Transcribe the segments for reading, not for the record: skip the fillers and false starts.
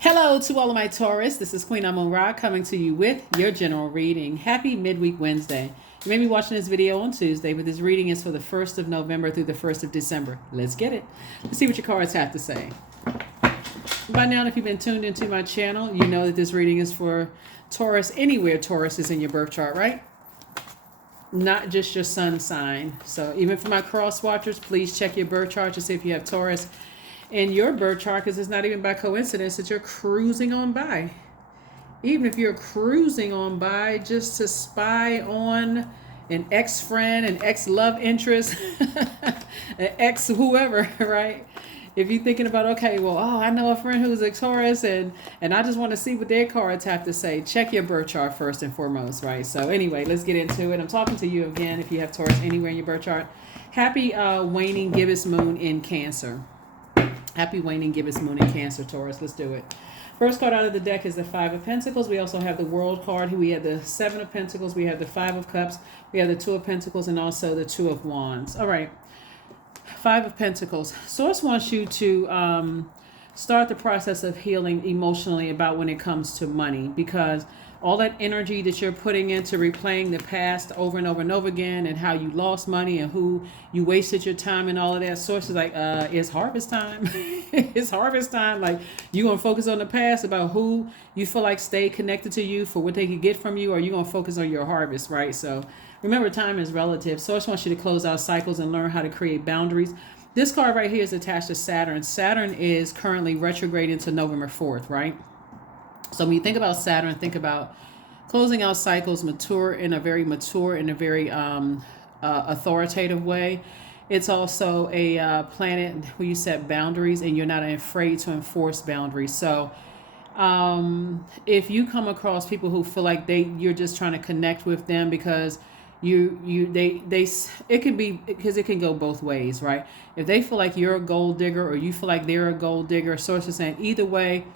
Hello to all of my Taurus. This is Queen Amun Ra coming to you with your general reading. Happy Midweek Wednesday. You may be watching this video on Tuesday, but this reading is for the 1st of November through the 1st of December. Let's get it. Let's see what your cards have to say. By now, if you've been tuned into my channel, you know that this reading is for Taurus, anywhere Taurus is in your birth chart, right? Not just your sun sign. So even for my cross watchers, please check your birth chart to see if you have Taurus in your birth chart, because it's not even by coincidence that you're cruising on by. Even if you're cruising on by just to spy on an ex-friend, an ex-love interest, an ex-whoever, right? If you're thinking about, okay, well, I know a friend who's a Taurus and I just want to see what their cards have to say. Check your birth chart first and foremost, right? So anyway, let's get into it. I'm talking to you again if you have Taurus anywhere in your birth chart. Happy waning gibbous moon in Cancer. Happy waning gibbous moon in Cancer, Taurus. Let's do it. First card out of the deck is the Five of Pentacles. We also have the World card. We have the Seven of Pentacles. We have the Five of Cups. We have the Two of Pentacles and also the Two of Wands. All right. Five of Pentacles. Source wants you to start the process of healing emotionally about when it comes to money, because all that energy that you're putting into replaying the past over and over and over again, and how you lost money and who you wasted your time and all of that. Source is like, it's harvest time. It's harvest time. Like, you gonna focus on the past about who you feel like stayed connected to you for what they could get from you, or you gonna focus on your harvest, right? So remember, time is relative. Source wants you to close out cycles and learn how to create boundaries. This card right here is attached to Saturn. Saturn is currently retrograde into November 4th, right? So when you think about Saturn, think about closing out cycles, mature in a very authoritative way. It's also a planet where you set boundaries and you're not afraid to enforce boundaries. So if you come across people who feel like you're just trying to connect with them because it can be, because it can go both ways, right? If they feel like you're a gold digger or you feel like they're a gold digger, source is saying either way,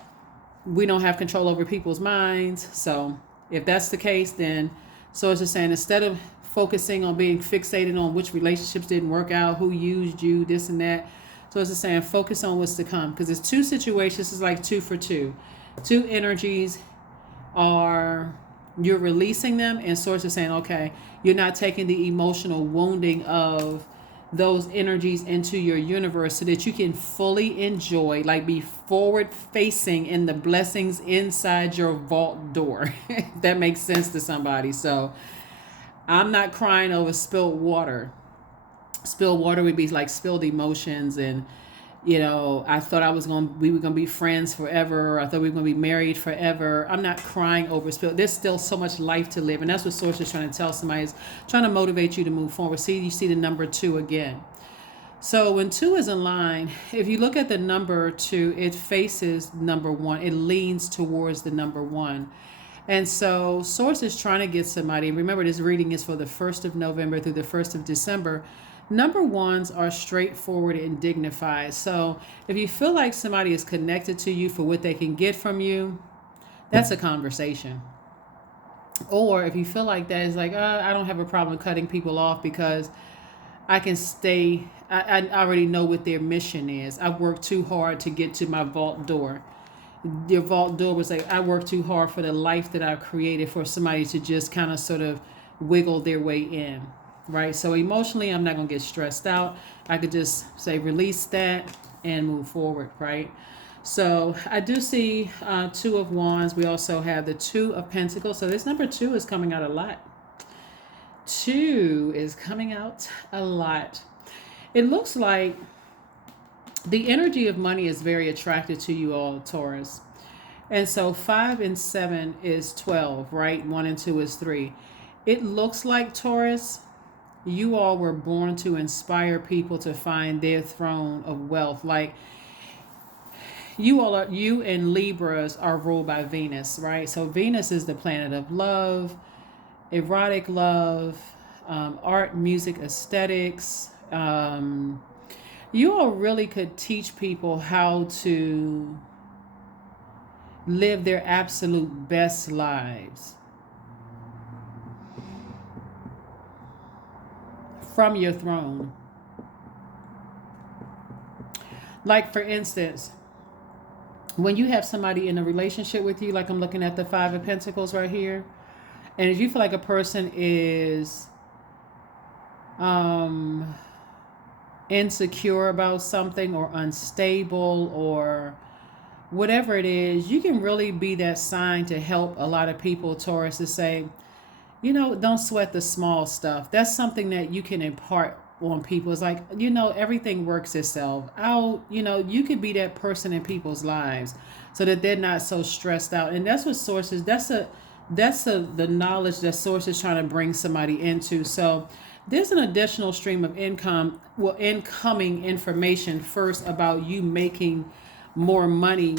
we don't have control over people's minds. So if that's the case, then source is saying, instead of focusing on being fixated on which relationships didn't work out, who used you, this and that, source is saying focus on what's to come, because it's two situations. It's like two for two. Two energies are, you're releasing them, and source is saying, okay, you're not taking the emotional wounding of those energies into your universe so that you can fully enjoy, like be forward facing in the blessings inside your vault door. That makes sense to somebody. So I'm not crying over spilled water. Spilled water would be like spilled emotions, and I thought we were gonna be friends forever. Or I thought we were gonna be married forever. I'm not crying over spill. There's still so much life to live, and that's what Source is trying to tell somebody, is trying to motivate you to move forward. See, you see the number 2 again. So when 2 is in line, if you look at the number 2, it faces number 1. It leans towards the number 1. And so Source is trying to get somebody, and remember this reading is for the 1st of November through the 1st of December. Number 1s are straightforward and dignified. So if you feel like somebody is connected to you for what they can get from you, that's a conversation. Or if you feel like that, it's like, I don't have a problem cutting people off because I can stay. I already know what their mission is. I've worked too hard to get to my vault door. Your vault door was like, I worked too hard for the life that I've created for somebody to just kind of sort of wiggle their way in. Right? So emotionally, I'm not going to get stressed out. I could just say, release that and move forward. Right? So I do see 2 of Wands. We also have the 2 of Pentacles. So this number 2 is coming out a lot. 2 is coming out a lot. It looks like the energy of money is very attracted to you all, Taurus. And so 5 and 7 is 12, right? 1 and 2 is 3. It looks like, Taurus, you all were born to inspire people to find their throne of wealth. Like, you and Libras are ruled by Venus, right? So Venus is the planet of love, erotic love, art, music, aesthetics. You all really could teach people how to live their absolute best lives from your throne. Like, for instance, when you have somebody in a relationship with you, like I'm looking at the Five of Pentacles right here, and if you feel like a person is um, insecure about something or unstable or whatever it is, you can really be that sign to help a lot of people, Taurus, to say, don't sweat the small stuff. That's something that you can impart on people. It's like, everything works itself out. You could be that person in people's lives so that they're not so stressed out. And that's what sources, the knowledge that source is trying to bring somebody into. So there's an additional stream of incoming information first about you making more money,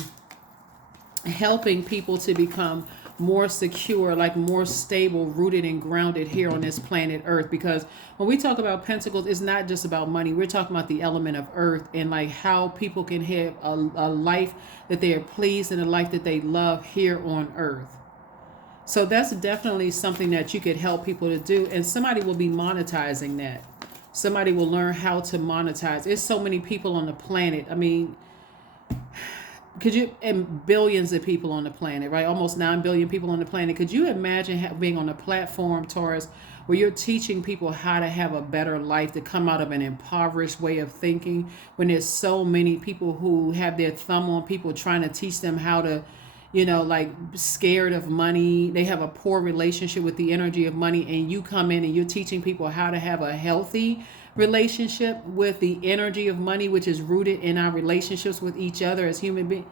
helping people to become more secure, like more stable, rooted and grounded here on this planet Earth. Because when we talk about pentacles, it's not just about money. We're talking about the element of earth and like how people can have a life that they are pleased and a life that they love here on earth. So that's definitely something that you could help people to do. And somebody will be monetizing that. Somebody will learn how to monetize. There's so many people on the planet. I mean, and billions of people on the planet, right? Almost 9 billion people on the planet. Could you imagine being on a platform, Taurus, where you're teaching people how to have a better life, to come out of an impoverished way of thinking, when there's so many people who have their thumb on people trying to teach them how to, like scared of money. They have a poor relationship with the energy of money, and you come in and you're teaching people how to have a healthy relationship with the energy of money, which is rooted in our relationships with each other as human beings.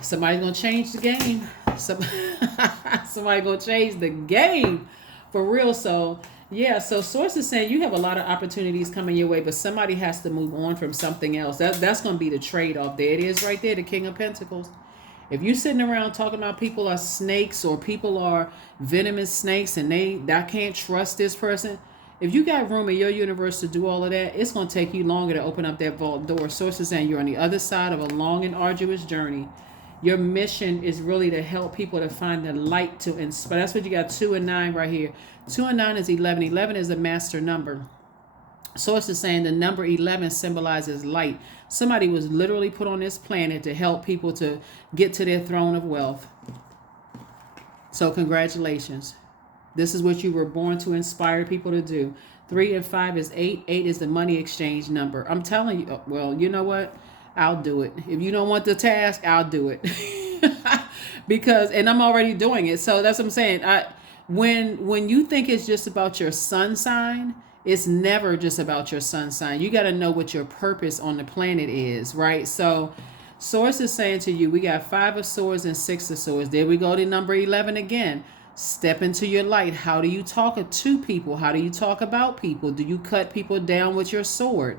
Somebody's gonna change the game. Somebody gonna change the game for real. So yeah, so source is saying you have a lot of opportunities coming your way, but somebody has to move on from something else. That's gonna be the trade-off. There it is right there, the King of Pentacles. If you're sitting around talking about people are snakes or people are venomous snakes and I can't trust this person, if you got room in your universe to do all of that, it's going to take you longer to open up that vault door. Sources saying you're on the other side of a long and arduous journey. Your mission is really to help people to find the light to inspire. That's what you got, 2 and 9 right here. 2 and 9 is 11. 11 is a master number. Source is saying the number 11 symbolizes light. Somebody was literally put on this planet to help people to get to their throne of wealth. So congratulations. This is what you were born to inspire people to do. 3 and 5 is 8. 8 is the money exchange number. I'm telling you, well, you know what? I'll do it. If you don't want the task, I'll do it. And I'm already doing it. So that's what I'm saying. When you think it's just about your sun sign, it's never just about your sun sign. You got to know what your purpose on the planet is, right? So source is saying to you, we got 5 of swords and 6 of swords. There we go to number 11 again. Step into your light. How do you talk to people? How do you talk about people? Do you cut people down with your sword?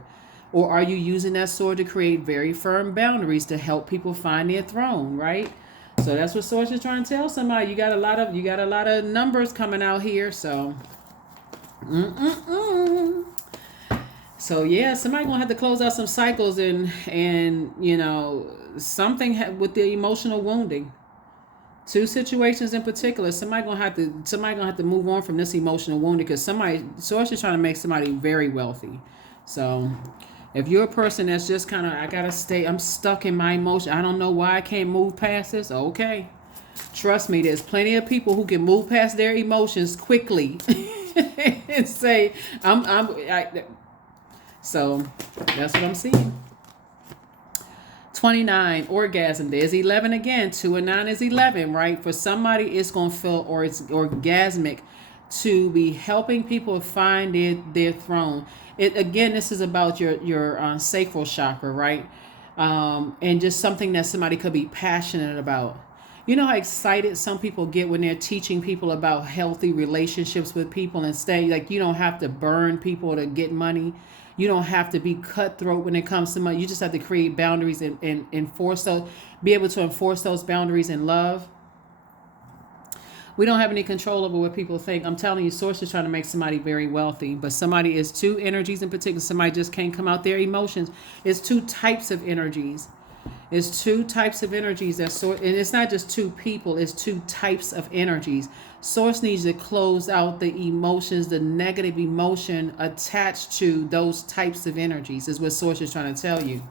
Or are you using that sword to create very firm boundaries to help people find their throne, right? So that's what source is trying to tell somebody. You got a lot of numbers coming out here, so So yeah, somebody gonna have to close out some cycles and something with the emotional wounding. 2 situations in particular. Somebody gonna have to move on from this emotional wounding, because source is trying to make somebody very wealthy. So if you're a person that's just kind of, I'm stuck in my emotion, I don't know why I can't move past this. Okay, trust me, there's plenty of people who can move past their emotions quickly and say, so that's what I'm seeing. 29, orgasm. There's 11 again. 2 and 9 is 11, right? For somebody, it's going to feel, or it's orgasmic to be helping people find their throne. This is about your sacral chakra, right? And just something that somebody could be passionate about. You know how excited some people get when they're teaching people about healthy relationships with people, and saying, like, you don't have to burn people to get money. You don't have to be cutthroat when it comes to money. You just have to create boundaries and be able to enforce those boundaries in love. We don't have any control over what people think. I'm telling you, source is trying to make somebody very wealthy, but somebody is 2 energies in particular. Somebody just can't come out their emotions. It's 2 types of energies. It's 2 types of energies and it's not just 2 people. It's 2 types of energies. Source needs to close out the emotions, the negative emotion attached to those types of energies, is what Source is trying to tell you.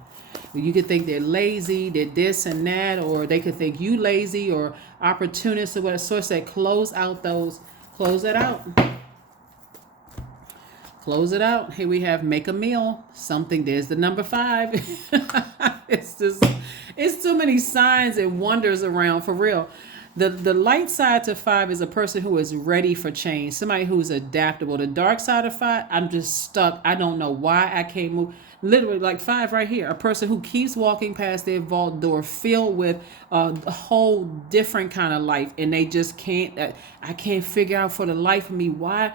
You could think they're lazy, they're this and that, or they could think you lazy or opportunist or what. A Source said, close out those, close it out. Close it out. Here we have make a meal. Something, there's the number 5. It's too many signs and wonders around, for real. The light side to 5 is a person who is ready for change, somebody who's adaptable. The dark side of 5, I'm just stuck. I don't know why I can't move. Literally, like 5 right here, a person who keeps walking past their vault door filled with a whole different kind of life, and they just can't. I can't figure out for the life of me why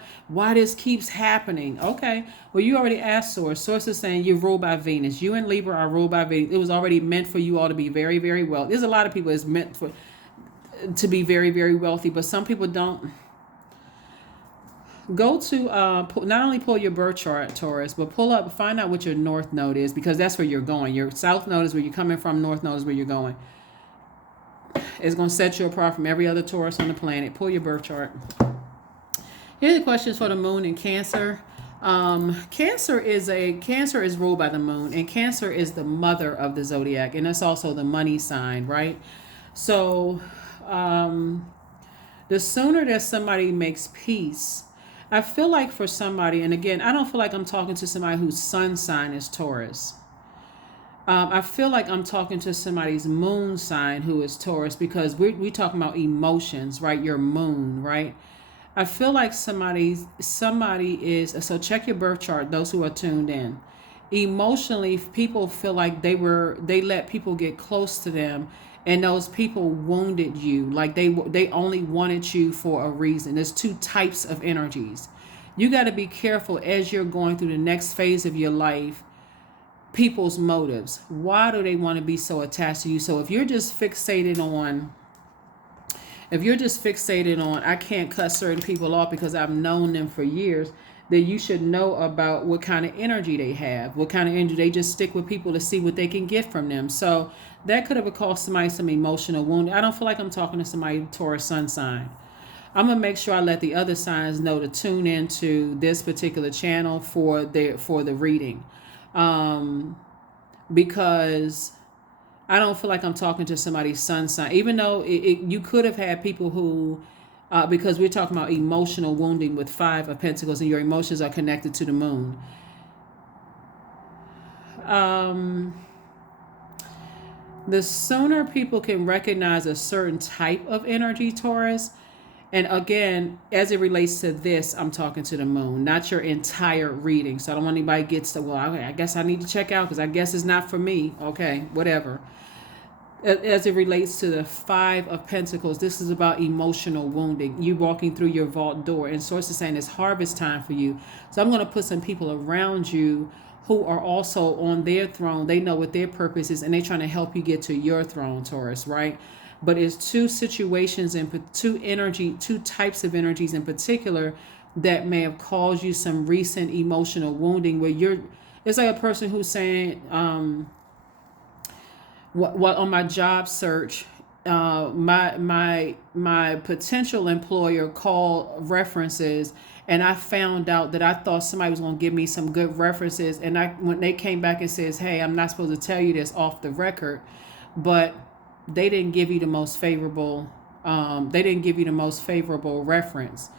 this keeps happening. Okay, well, you already asked Source. Source is saying you're ruled by Venus. You and Libra are ruled by Venus. It was already meant for you all to be very, very well. There's a lot of people it's meant for to be very, very wealthy, but some people don't. Go to not only pull your birth chart, Taurus, but find out what your north node is, because that's where you're going. Your south node is where you're coming from. North node is where you're going. It's going to set you apart from every other Taurus on the planet. Pull your birth chart. Here are the questions for the moon in Cancer. Cancer is ruled by the moon, and Cancer is the mother of the zodiac, and that's also the money sign, right? So the sooner that somebody makes peace, I feel like for somebody, and again, I don't feel like I'm talking to somebody whose sun sign is Taurus. I feel like I'm talking to somebody's moon sign who is Taurus, because we talking about emotions, right? Your moon, right? I feel like somebody is, so check your birth chart, those who are tuned in. Emotionally, people feel like they let people get close to them, and those people wounded you, like they only wanted you for a reason. There's 2 types of energies. You got to be careful as you're going through the next phase of your life, people's motives. Why do they want to be so attached to you? So if you're just fixated on I can't cut certain people off because I've known them for years, then you should know about what kind of energy they have, what kind of energy they just stick with people to see what they can get from them. So that could have caused somebody some emotional wound. I don't feel like I'm talking to somebody Taurus sun sign. I'm gonna make sure I let the other signs know to tune into this particular channel for the reading, because I don't feel like I'm talking to somebody's sun sign, even though you could have had people who, because we're talking about emotional wounding with 5 of Pentacles, and your emotions are connected to the moon. The sooner people can recognize a certain type of energy, Taurus, and again, as it relates to this, I'm talking to the moon, not your entire reading. So I don't want anybody gets to, well, I guess I need to check out because I guess it's not for me. Okay, whatever. As it relates to the 5 of Pentacles, this is about emotional wounding. You walking through your vault door, and Source is saying it's harvest time for you. So I'm going to put some people around you who are also on their throne. They know what their purpose is, and they're trying to help you get to your throne, Taurus, right? But it's 2 situations and 2 types of energies in particular that may have caused you some recent emotional wounding, where it's like a person who's saying, what on my job search, my potential employer called references, and I found out that I thought somebody was going to give me some good references, and when they came back and says, hey, I'm not supposed to tell you this off the record, but they didn't give you the most favorable reference.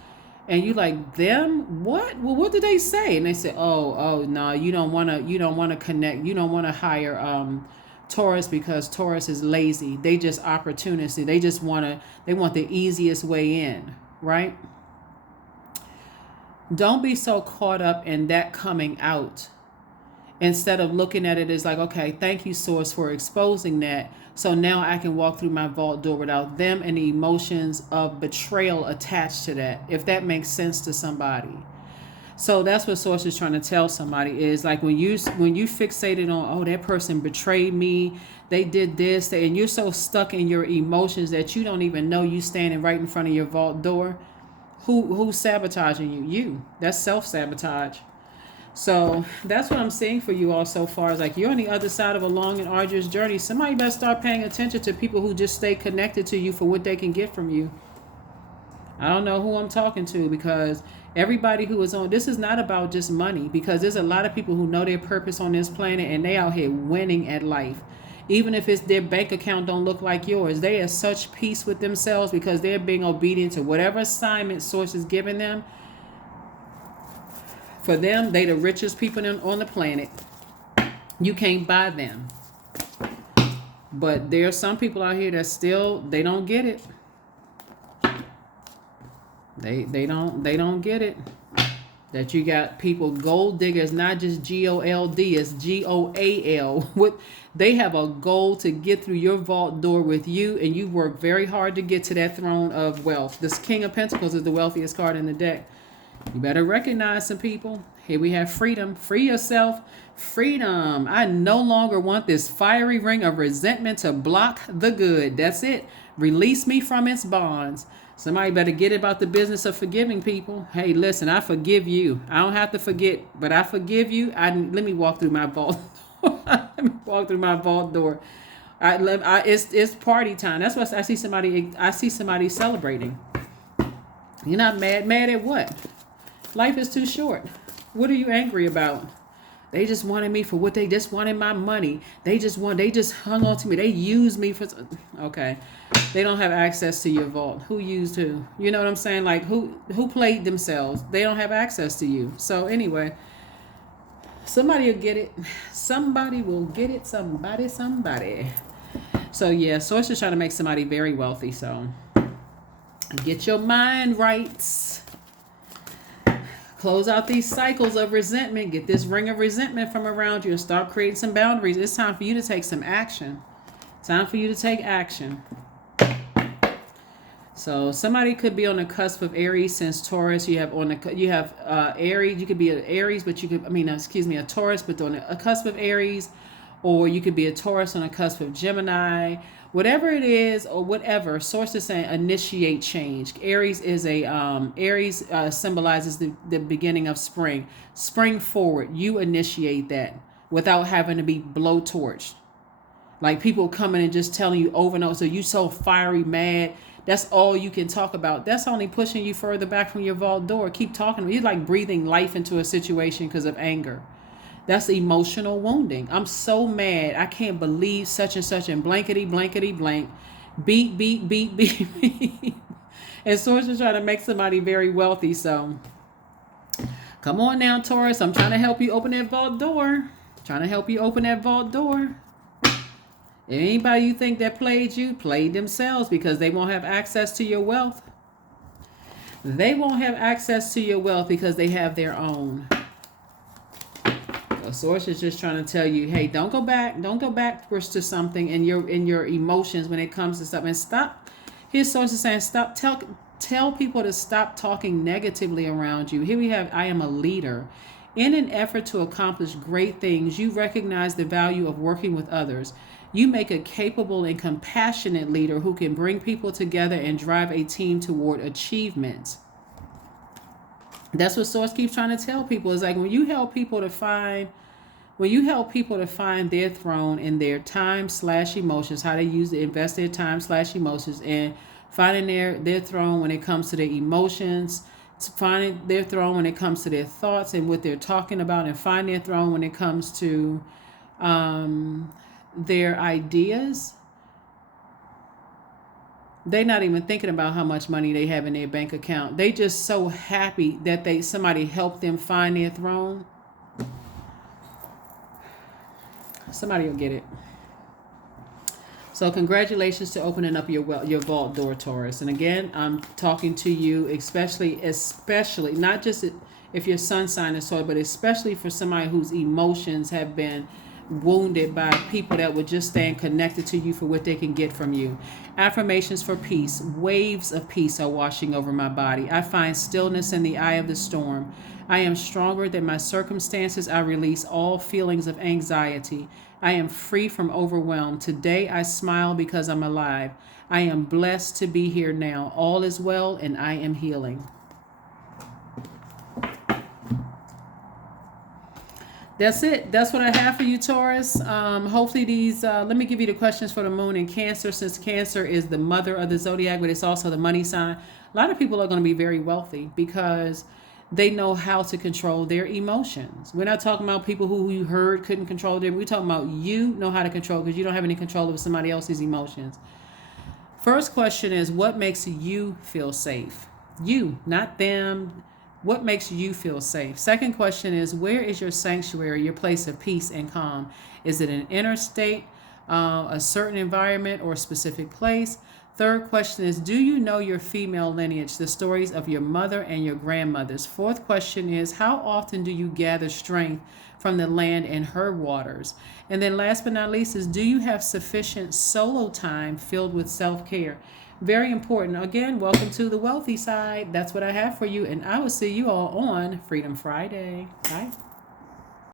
And you like, them? What? Well, what did they say? And they said, oh no, you don't want to connect, you don't want to hire Taurus, because Taurus is lazy. They just opportunistic. They want the easiest way in, right? Don't be so caught up in that coming out, instead of looking at it as like, okay, thank you, Source, for exposing that. So now I can walk through my vault door without them and the emotions of betrayal attached to that, if that makes sense to somebody. So that's what Source is trying to tell somebody, is like when you fixated on, oh, that person betrayed me, they did this, and you're so stuck in your emotions that you don't even know you standing right in front of your vault door. Who's sabotaging you? You. That's self-sabotage. So that's what I'm seeing for you all so far, is like you're on the other side of a long and arduous journey. Somebody better start paying attention to people who just stay connected to you for what they can get from you. I don't know who I'm talking to, because everybody who is on this is not about just money, because there's a lot of people who know their purpose on this planet and they out here winning at life. Even if it's their bank account don't look like yours, they are such peace with themselves because they're being obedient to whatever assignment source is giving them. For them, they the richest people on the planet. You can't buy them. But there are some people out here that still, they don't get it. They don't get it. That you got people, gold diggers, not just GOLD, it's GOAL. What they have a goal to get through your vault door with you, and you work very hard to get to that throne of wealth. This King of Pentacles is the wealthiest card in the deck. You better recognize some people. Here we have freedom. Free yourself. Freedom. I no longer want this fiery ring of resentment to block the good. That's it. Release me from its bonds. Somebody better get about the business of forgiving people. Hey, listen, I forgive you. I don't have to forget, but I forgive you. Let me walk through my vault. Let me walk through my vault door. It's party time. That's why I see somebody celebrating. You're not mad. Mad at what? Life is too short. What are you angry about? They just wanted me for what they just wanted, my money. They just hung on to me. They used me for, okay. They don't have access to your vault. Who used who? You know what I'm saying? Like who played themselves? They don't have access to you. So anyway, somebody will get it. Somebody will get it. Somebody. So yeah, Source is trying to make somebody very wealthy. So get your mind right. Close out these cycles of resentment. Get this ring of resentment from around you and start creating some boundaries. It's time for you to take some action. Time for you to take action. So somebody could be on the cusp of Aries, since Taurus. You have Aries. You could be an Aries, but a Taurus, but on a cusp of Aries, or you could be a Taurus on a cusp of Gemini. Whatever it is, or whatever, Source is saying initiate change. Aries is Aries symbolizes the beginning of spring. Spring forward. You initiate that without having to be blowtorched. Like people coming and just telling you over and over. So you so fiery, mad. That's all you can talk about. That's only pushing you further back from your vault door. Keep talking. You're like breathing life into a situation because of anger. That's emotional wounding. I'm so mad. I can't believe such and such, and blankety, blankety, blank. Beat, beat, beat, beat, beat. And Source is trying to make somebody very wealthy. So come on now, Taurus. I'm trying to help you open that vault door. Anybody you think that played you, played themselves, because they won't have access to your wealth. They won't have access to your wealth because they have their own. Source is just trying to tell you, hey, don't go backwards to something in your emotions when it comes to something. And stop. His Source is saying, stop. Tell people to stop talking negatively around you. Here we have, I am a leader. In an effort to accomplish great things, you recognize the value of working with others. You make a capable and compassionate leader who can bring people together and drive a team toward achievement. That's what Source keeps trying to tell people. Is like when you help people to find their throne in their time/emotions, how they invest their time/emotions, and finding their throne when it comes to their emotions, finding their throne when it comes to their thoughts and what they're talking about, and find their throne when it comes to their ideas. They're not even thinking about how much money they have in their bank account. They just so happy that somebody helped them find their throne. Somebody will get it. So congratulations to opening up your vault door, Taurus. And again, I'm talking to you especially not just if your sun sign is Taurus, but especially for somebody whose emotions have been wounded by people that would just stand connected to you for what they can get from you. Affirmations for peace. Waves of peace are washing over my body. I find stillness in the eye of the storm. I am stronger than my circumstances. I release all feelings of anxiety. I am free from overwhelm. Today I smile because I'm alive. I am blessed to be here now. All is well and I am healing. That's it. That's what I have for you, Taurus. Hopefully these, let me give you the questions for the moon in Cancer, since Cancer is the mother of the zodiac, but it's also the money sign. A lot of people are going to be very wealthy because they know how to control their emotions. We're not talking about people who you heard couldn't control them. We're talking about you know how to control because you don't have any control over somebody else's emotions. First question is, what makes you feel safe? You, not them. What makes you feel safe? Second question is, where is your sanctuary, your place of peace and calm? Is it an inner state, a certain environment, or a specific place? Third question is, do you know your female lineage, the stories of your mother and your grandmothers? Fourth question is, how often do you gather strength from the land and her waters? And then last but not least is, do you have sufficient solo time filled with self-care? Very important. Again, welcome to the wealthy side. That's what I have for you, and I will see you all on Freedom Friday. Bye.